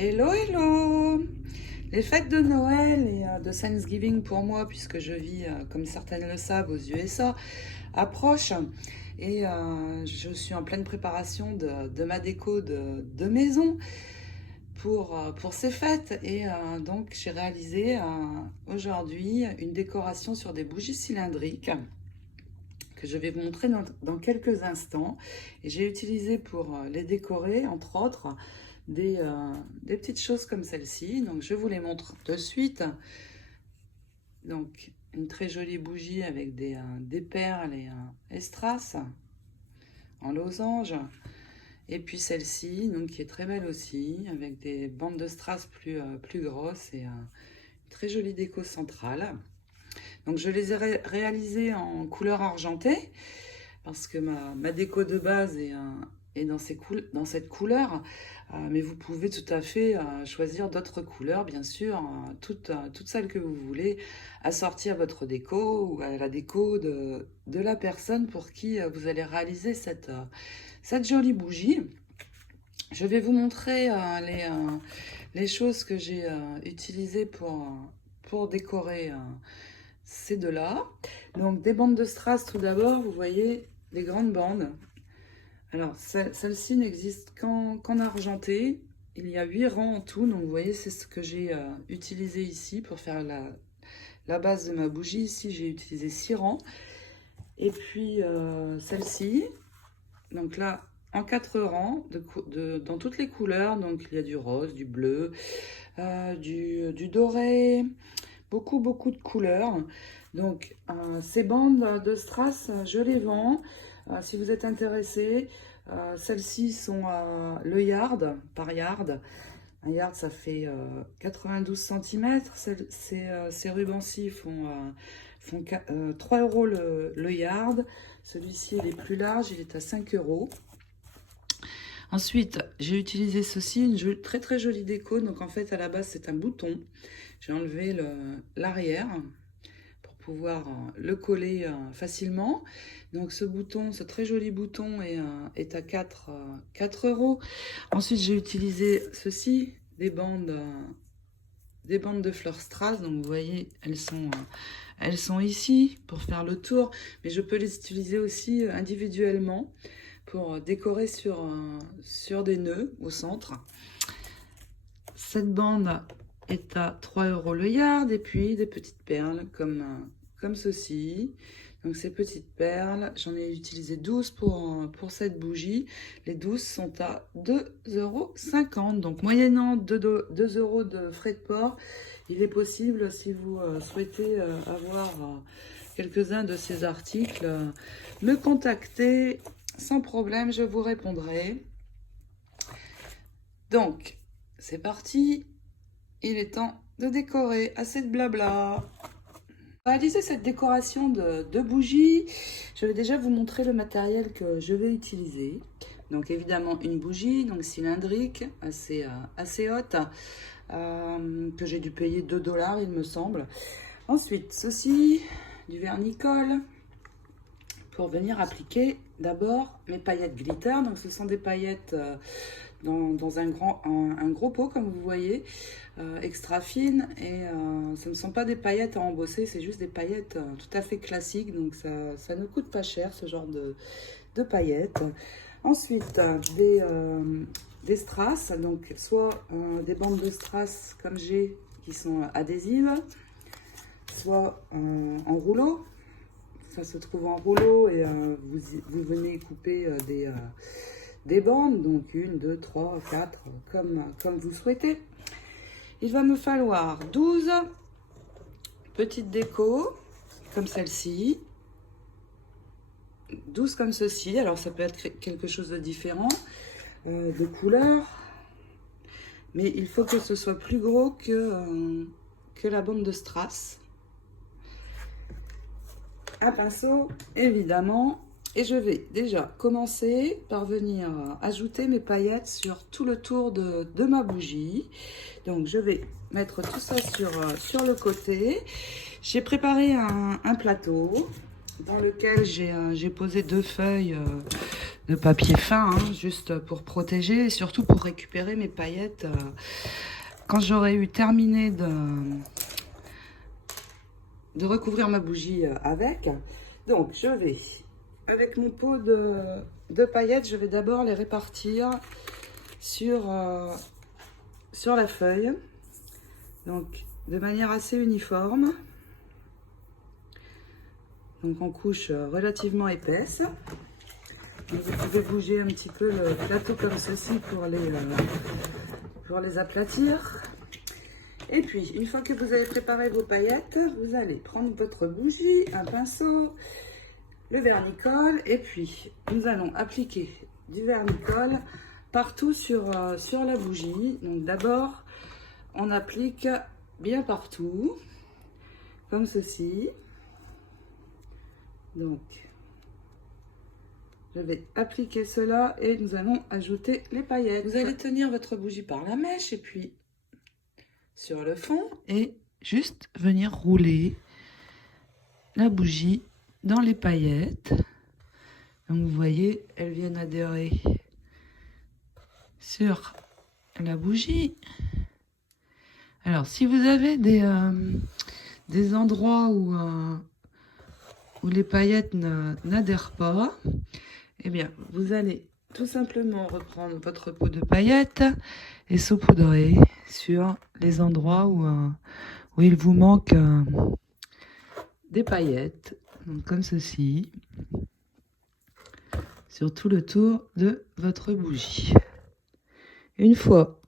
Hello, hello! Les fêtes de Noël et de Thanksgiving pour moi, puisque je vis, comme certaines le savent, aux USA, approchent. Et je suis en pleine préparation de ma déco de maison pour ces fêtes. Et donc, j'ai réalisé aujourd'hui une décoration sur des bougies cylindriques que je vais vous montrer dans quelques instants. Et j'ai utilisé pour les décorer, entre autres, des petites choses comme celle-ci. Donc je vous les montre de suite. Donc une très jolie bougie avec des perles et strass en losange. Et puis celle-ci, donc qui est très belle aussi, avec des bandes de strass plus grosses et une très jolie déco centrale. Donc je les ai réalisées en couleur argentée parce que ma déco de base est dans cette couleur, mais vous pouvez tout à fait choisir d'autres couleurs, bien sûr, toutes celles que vous voulez, assorties à votre déco ou à la déco de la personne pour qui vous allez réaliser cette jolie bougie. Je vais vous montrer les choses que j'ai utilisées pour décorer ces deux-là. Donc des bandes de strass tout d'abord, vous voyez, des grandes bandes. Alors celle-ci n'existe qu'en argenté. Il y a 8 rangs en tout, donc vous voyez, c'est ce que j'ai utilisé ici pour faire la base de ma bougie. Ici j'ai utilisé 6 rangs. Et puis celle-ci, donc là en 4 rangs dans toutes les couleurs. Donc il y a du rose, du bleu, du doré, beaucoup de couleurs. Donc ces bandes de strass, je les vends si vous êtes intéressé. Celles-ci sont le yard par yard. Un yard, ça fait 92 cm. Ces rubans-ci font 3 € le yard. Celui-ci, il est plus large, il est à 5 €. Ensuite, j'ai utilisé ceci, une très jolie déco. Donc en fait, à la base, c'est un bouton. J'ai enlevé l'arrière pour pouvoir le coller facilement. Donc ce bouton, ce très joli bouton est à 4 €. Ensuite, j'ai utilisé ceci, des bandes de fleurs strass. Donc vous voyez, elles sont ici pour faire le tour. Mais je peux les utiliser aussi individuellement pour décorer sur des nœuds au centre. Cette bande est à 3 € le yard. Et puis des petites perles comme ceci. Donc ces petites perles, j'en ai utilisé 12 pour cette bougie. Les 12 sont à 2,50 €. Donc moyennant 2 € de frais de port, il est possible, si vous souhaitez avoir quelques-uns de ces articles, me contacter sans problème, je vous répondrai. Donc c'est parti, il est temps de décorer. Assez de blabla. Pour réaliser cette décoration de bougies, je vais déjà vous montrer le matériel que je vais utiliser. Donc évidemment une bougie donc cylindrique, assez haute, que j'ai dû payer 2 $ il me semble. Ensuite ceci, du vernis-colle, pour venir appliquer d'abord mes paillettes glitter. Donc ce sont des paillettes dans un gros pot, comme vous voyez, extra fines. Et ce ne sont pas des paillettes à embosser, c'est juste des paillettes tout à fait classiques. Donc ça ne coûte pas cher, ce genre de paillettes. Ensuite, des strass, donc soit des bandes de strass comme j'ai, qui sont adhésives, soit en rouleau. Ça se trouve en rouleau et vous venez couper des bandes, donc 1, 2, 3, 4, comme vous souhaitez. Il va me falloir 12 petites décos, comme celle-ci, 12 comme ceci. Alors ça peut être quelque chose de différent, de couleur, mais il faut que ce soit plus gros que la bande de strass. Un pinceau, évidemment. Et je vais déjà commencer par venir ajouter mes paillettes sur tout le tour de ma bougie. Donc je vais mettre tout ça sur le côté. J'ai préparé un plateau dans lequel j'ai posé 2 feuilles de papier fin, hein, juste pour protéger et surtout pour récupérer mes paillettes quand j'aurai eu terminé de recouvrir ma bougie avec. Donc je vais, avec mon pot de paillettes, je vais d'abord les répartir sur la feuille, donc de manière assez uniforme, donc en couche relativement épaisse. Et vous pouvez bouger un petit peu le plateau comme ceci pour les aplatir. Et puis, une fois que vous avez préparé vos paillettes, vous allez prendre votre bougie, un pinceau, le vernicole, et puis nous allons appliquer du vernicole partout sur la bougie. Donc d'abord, on applique bien partout, comme ceci. Donc, je vais appliquer cela et nous allons ajouter les paillettes. Vous allez tenir votre bougie par la mèche et puis sur le fond et juste venir rouler la bougie dans les paillettes. Donc vous voyez, elles viennent adhérer sur la bougie. Alors si vous avez des endroits où les paillettes n'adhèrent pas, eh bien vous allez tout simplement reprendre votre pot de paillettes et saupoudrer sur les endroits où il vous manque des paillettes, donc comme ceci, sur tout le tour de votre bougie. Une fois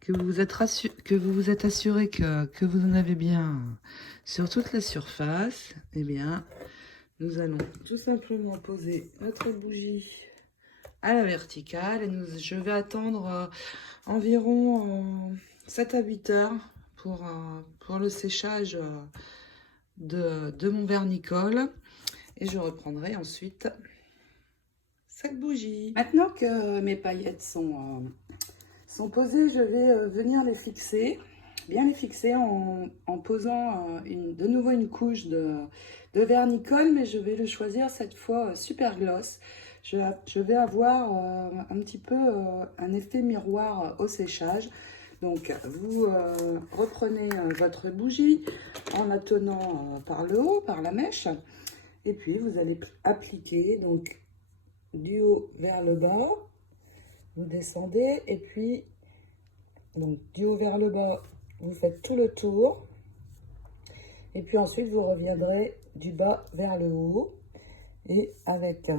que vous vous êtes assuré que vous en avez bien sur toute la surface, eh bien, nous allons tout simplement poser notre bougie à la verticale et je vais attendre environ 7 à 8 heures pour le séchage de mon vernicole et je reprendrai ensuite cette bougie. Maintenant que mes paillettes sont posées, je vais venir les fixer, bien les fixer en posant de nouveau une couche de vernicole, mais je vais le choisir cette fois super gloss. Je vais avoir un petit peu un effet miroir au séchage. Donc vous reprenez votre bougie en la tenant par le haut, par la mèche, et puis vous allez appliquer donc du haut vers le bas, vous descendez et puis donc du haut vers le bas, vous faites tout le tour et puis ensuite vous reviendrez du bas vers le haut et avec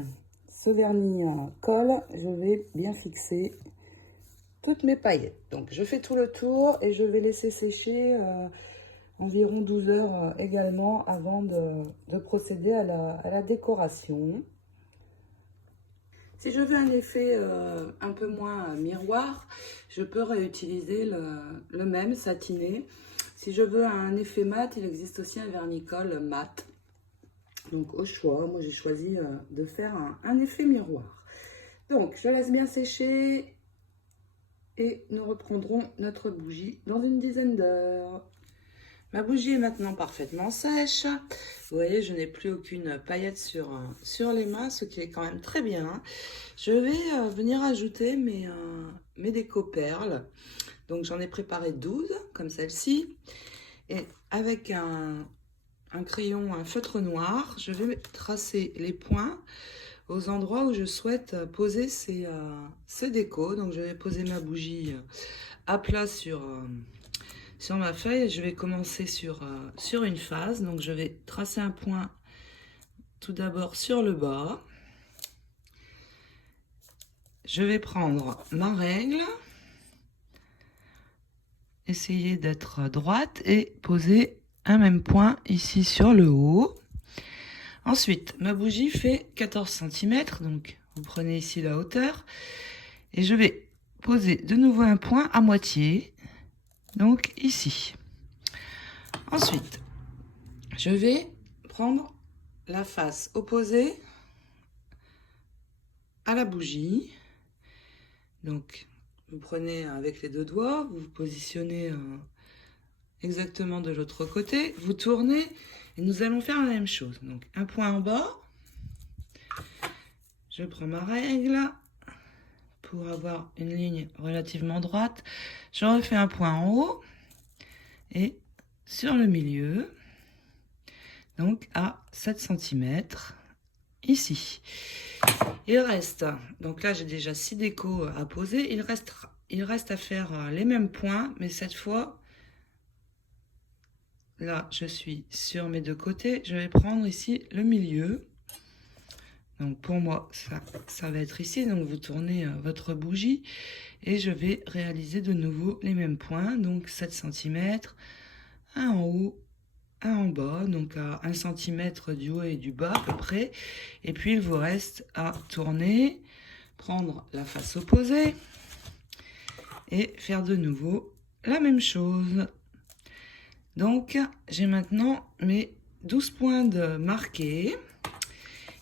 ce vernis colle, je vais bien fixer toutes mes paillettes. Donc je fais tout le tour et je vais laisser sécher environ 12 heures également avant de procéder à la décoration. Si je veux un effet un peu moins miroir, je peux réutiliser le même satiné. Si je veux un effet mat, il existe aussi un vernicole mat. Donc au choix, moi j'ai choisi de faire un effet miroir. Donc je laisse bien sécher et nous reprendrons notre bougie dans une dizaine d'heures. Ma bougie est maintenant parfaitement sèche. Vous voyez, je n'ai plus aucune paillette sur les mains, ce qui est quand même très bien. Je vais venir ajouter mes déco-perles. Donc j'en ai préparé 12, comme celle-ci. Et avec un crayon, un feutre noir, je vais tracer les points aux endroits où je souhaite poser ces décos. Donc je vais poser ma bougie à plat sur ma feuille. Je vais commencer sur une face. Donc je vais tracer un point tout d'abord sur le bas. Je vais prendre ma règle, essayer d'être droite et poser un même point ici sur le haut. Ensuite, ma bougie fait 14 cm, donc vous prenez ici la hauteur. Et je vais poser de nouveau un point à moitié, donc ici. Ensuite, je vais prendre la face opposée à la bougie. Donc, vous prenez avec les 2 doigts, vous vous positionnez exactement de l'autre côté, vous tournez Et nous allons faire la même chose. Donc un point en bas. Je prends ma règle pour avoir une ligne relativement droite. Je refais un point en haut et sur le milieu, donc à 7 cm ici. Il reste, donc là j'ai déjà 6 décos à poser, il reste à faire les mêmes points, mais cette fois, là je suis sur mes deux côtés, je vais prendre ici le milieu. Donc pour moi, ça va être ici, donc vous tournez votre bougie et je vais réaliser de nouveau les mêmes points, donc 7 cm, un en haut, un en bas, donc à 1 cm du haut et du bas à peu près. Et puis il vous reste à tourner, prendre la face opposée et faire de nouveau la même chose. Donc j'ai maintenant mes 12 points de marqués.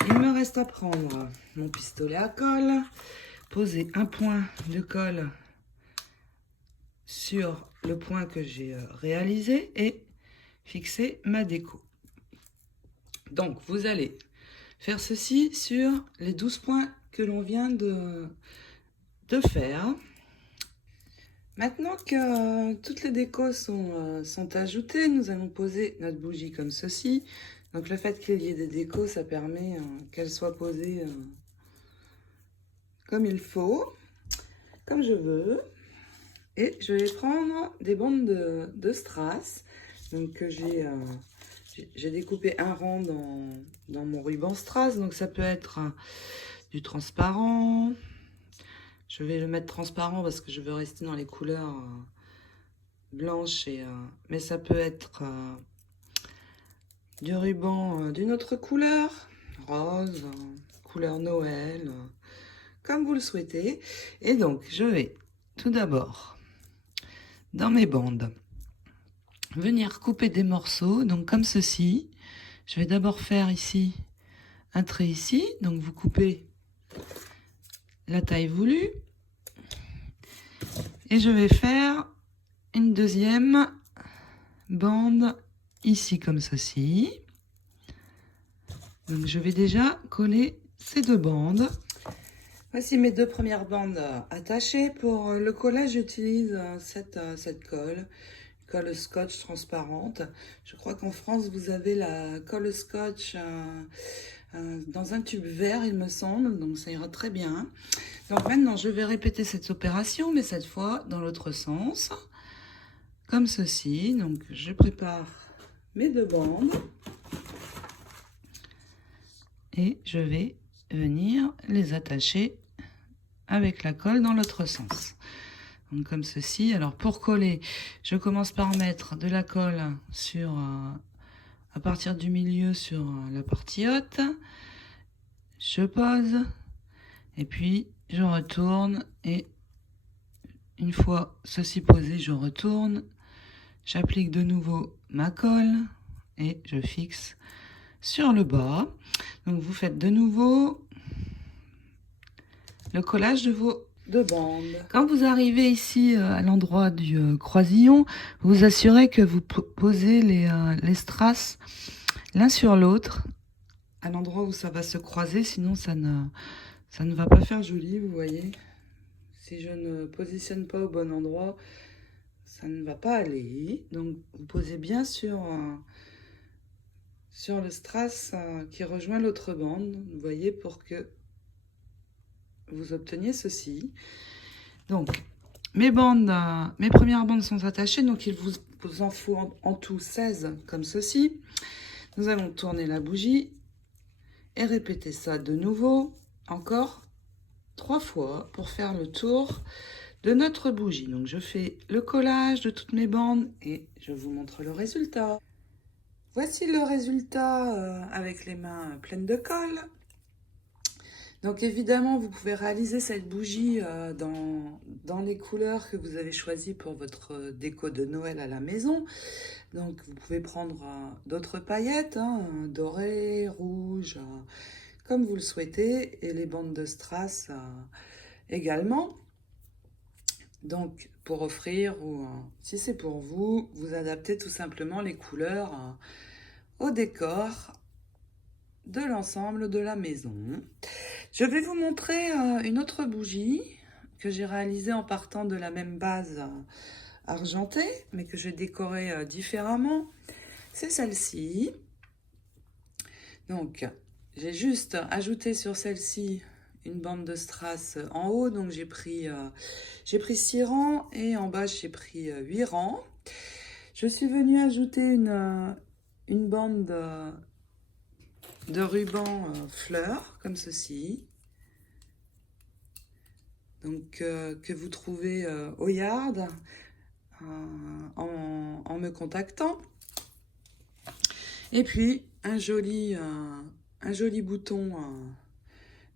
Il me reste à prendre mon pistolet à colle, poser un point de colle sur le point que j'ai réalisé et fixer ma déco. Donc vous allez faire ceci sur les 12 points que l'on vient de faire. Maintenant que toutes les décos sont ajoutées, nous allons poser notre bougie comme ceci. Donc le fait qu'il y ait des décos, ça permet qu'elle soit posée comme il faut, comme je veux. Et je vais prendre des bandes de strass. Donc j'ai découpé un rang dans mon ruban strass. Donc ça peut être du transparent. Je vais le mettre transparent parce que je veux rester dans les couleurs blanches. Mais ça peut être du ruban d'une autre couleur, rose, couleur Noël, comme vous le souhaitez. Et donc, je vais tout d'abord, dans mes bandes, venir couper des morceaux, donc comme ceci. Je vais d'abord faire ici un trait ici, donc vous coupez la taille voulue. Et je vais faire une deuxième bande ici comme ceci. Donc je vais déjà coller ces deux bandes. Voici mes deux premières bandes attachées. Pour le collage, j'utilise cette colle scotch transparente. Je crois qu'en France, vous avez la colle scotch dans un tube vert, il me semble, donc ça ira très bien. Donc maintenant, je vais répéter cette opération, mais cette fois dans l'autre sens, comme ceci. Donc je prépare mes deux bandes et je vais venir les attacher avec la colle dans l'autre sens. Donc comme ceci. Alors pour coller, je commence par mettre de la colle sur à partir du milieu sur la partie haute. Je pose et puis je retourne et une fois ceci posé, je retourne. J'applique de nouveau ma colle et je fixe sur le bas. Donc vous faites de nouveau le collage de vos deux bandes. Quand vous arrivez ici à l'endroit du croisillon, vous vous assurez que vous posez les strass l'un sur l'autre à l'endroit où ça va se croiser, sinon ça ne va pas faire joli, vous voyez. Si je ne positionne pas au bon endroit, ça ne va pas aller. Donc vous posez bien sur le strass qui rejoint l'autre bande, vous voyez, pour que vous obteniez ceci. Donc mes premières bandes sont attachées, donc il vous en faut en tout 16 comme ceci. Nous allons tourner la bougie et répéter ça de nouveau encore 3 fois pour faire le tour de notre bougie. Donc je fais le collage de toutes mes bandes et je vous montre le résultat. Voici le résultat avec les mains pleines de colle. Donc évidemment, vous pouvez réaliser cette bougie dans les couleurs que vous avez choisies pour votre déco de Noël à la maison. Donc vous pouvez prendre d'autres paillettes, dorées, rouges, comme vous le souhaitez, et les bandes de strass également. Donc pour offrir ou si c'est pour vous, vous adaptez tout simplement les couleurs au décor de l'ensemble de la maison. Je vais vous montrer une autre bougie que j'ai réalisée en partant de la même base argentée, mais que j'ai décorée différemment. C'est celle-ci. Donc, j'ai juste ajouté sur celle-ci une bande de strass en haut. Donc, j'ai pris 6 rangs et en bas, j'ai pris 8 rangs. Je suis venue ajouter une bande de ruban fleurs, comme ceci. Donc, que vous trouvez au Yard en me contactant. Et puis, un joli bouton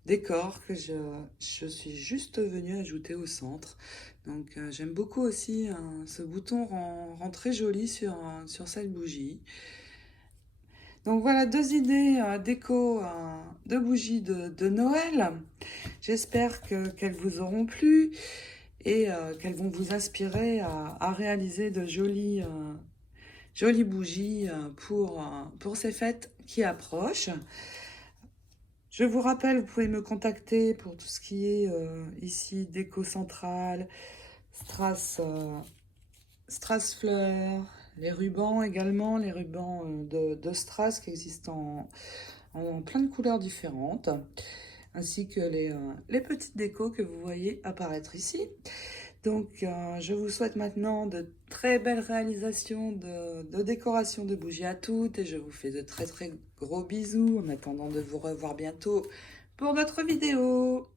décor que je suis juste venue ajouter au centre. Donc, j'aime beaucoup aussi ce bouton rend très joli sur cette bougie. Donc voilà 2 idées déco de bougies de Noël. J'espère qu'elles vous auront plu et qu'elles vont vous inspirer à réaliser de jolies bougies pour ces fêtes qui approchent. Je vous rappelle, vous pouvez me contacter pour tout ce qui est ici déco centrale, strass fleurs, les rubans également, les rubans de strass qui existent en plein de couleurs différentes, ainsi que les petites décos que vous voyez apparaître ici. Donc, je vous souhaite maintenant de très belles réalisations de décoration de bougies à toutes et je vous fais de très très gros bisous en attendant de vous revoir bientôt pour d'autres vidéos.